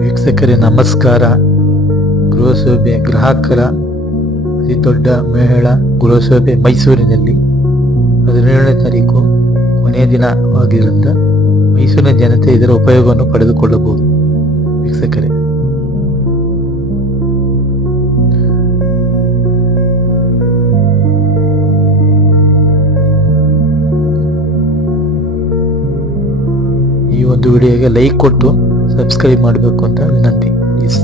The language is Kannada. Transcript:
ವೀಕ್ಷಕರೇ ನಮಸ್ಕಾರ. ಗೃಹಸಭೆ ಗ್ರಾಹಕರ ಅತಿ ದೊಡ್ಡ ಮೇಳ ಗೃಹಸಭೆ ಮೈಸೂರಿನಲ್ಲಿ 17ನೇ ತಾರೀಕು ಕೊನೆಯ ದಿನವಾಗಿರುತ್ತ ಮೈಸೂರಿನ ಜನತೆ ಇದರ ಉಪಯೋಗವನ್ನು ಪಡೆದುಕೊಳ್ಳಬಹುದು. ವೀಕ್ಷಕರೇ, ಈ ಒಂದು ವಿಡಿಯೋಗೆ ಲೈಕ್ ಕೊಟ್ಟು ಸಬ್ಸ್ಕ್ರೈಬ್ ಮಾಡಬೇಕು ಅಂತ ವಿನಂತಿ. ಪ್ಲೀಸ್.